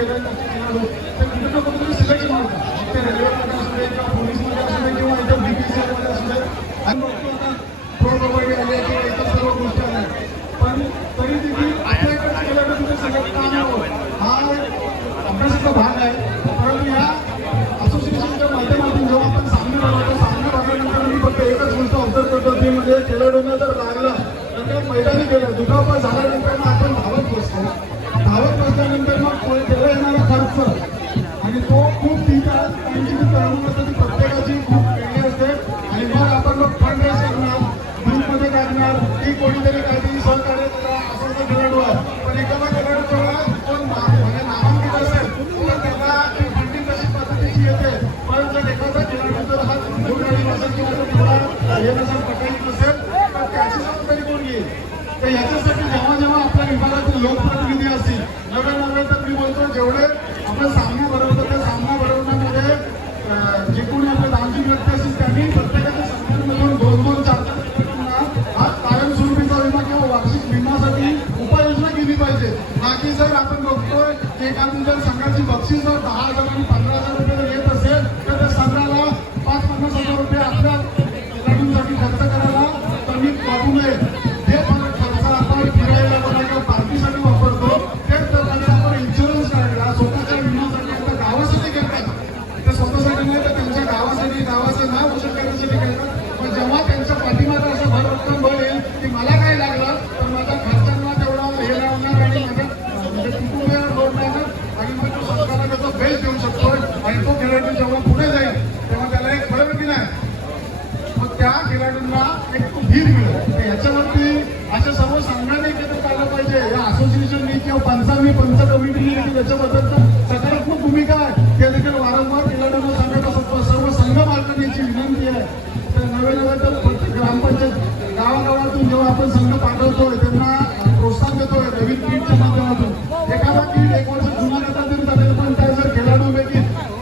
केलं तर कुठे ना कुठेतरी सिलेक्शन होतं. ते रेल्वेमध्ये असू दे किंवा पोलीसमध्ये असू दे किंवा इतर BPCL असू दे. आणि बघतो आता प्रो कबड्डी आले किंवा इतर सर्व गोष्टी आल्या, पण तरी देखील आपल्याकडे केल्यानं तिथे सिलेक्ट का नाही होत हा अभ्यासाचा भाग आहे. परंतु या असोसिएशनच्या माध्यमातून जेव्हा आपण सामने बनवतो, सामने बनवल्यानंतर मी फक्त एकच गोष्ट ऑब्झर्व करतो ती म्हणजे खेळाडूंना जर लागलं तर मैदानी गेलं दुखापत झाल्यानंतर आपण धावत बसतो. धावत बसल्यानंतर मग त्याला येणारा खर्च आणि तो खूप ठीक आहे. त्यांची जी तरुण असते ती प्रत्येकाची खूप वेगळी असते. आणि मग आपण मग फंड रेस करणार, ग्रुपमध्ये काढणार की कोणीतरी काहीतरी सहकार्य करा असं जर खेळाडू आहे. पण एखादा खेळाडू जेव्हा कोण म्हणजे नामांकित असेल तर त्याला ती फंडिंग कशी पद्धतीची येते. पण जर एखादा खेळाडू जर हा गुणगाडी नसेल किंवा तेवढा हे नसेल पटाईत नसेल तर त्याची जबाबदारी कोण घेईल. तर याच्यासाठी जेव्हा जेव्हा आपल्या विभागातील लोकप्रतिनिधी असतील नव्हे तर मी बोलतो जेवढे आपण सामना बनवतो त्या सामना बनवण्यामध्ये जे कोणी आपले दानशूर व्यक्ती असतील त्यांनी प्रत्येकाच्या संस्थांमधून 2-2, 4-4 हा कायमस्वरूपीचा विमा किंवा वार्षिक विम्यासाठी उपाययोजना केली पाहिजे. बाकी जर आपण बघतोय की एखादी जर संघाची बक्षीस जर 10,000 आणि 15,000 रुपये जर येत असेल तर त्या संघाला 5-50,000 रुपये आपल्या खेळाडूंसाठी खर्च करायला कमी वाटू नये. हे खर्च आपण फिरायला बघा किंवा पार्टीसाठी वापरतो तेच जर आपण इन्शुरन्स काढला स्वतःच्या विम्यासाठी आपल्या गावासाठी करतात. ते स्वतःसाठी नाही तर त्यांच्या गावासाठी गावाचं नाव रोशन करण्यासाठी करतात. पण जेव्हा त्यांच्या पाठीमागे असं भरभक्कम बळ येईल की मला काय लागलं तर माझ्या खर्चांना तेवढा हे लावणार आणि माझ्या म्हणजे कुटुंबियावर लोड लावणार आणि मग तो सरकारला त्याचा बेस देऊ शकतो. आणि तो खेळाडू जेव्हा पुढे जाईल तेव्हा त्याला एक बरोबर की नाही मग त्या खेळाडूंना एक धीर मिळेल. तर याच्यावरती अशा सर्व संघाने एकत्र आलं पाहिजे. या असोसिएशननी किंवा पंचांनी पंच कमिटीने देखील याच्याबद्दलचा सकारात्मक भूमिका आहे ते देखील वारंवार खेळाडूंना सांगत असतो. सर्व संघ मालकांनी याची विनंती आहे. तर नवे तर ग्रामपंचायत गावागावातून जेव्हा आपण संघ पाठवतोय त्यांना प्रोत्साहन देतोय नवीन पीठच्या माध्यमातून एखादा पीठ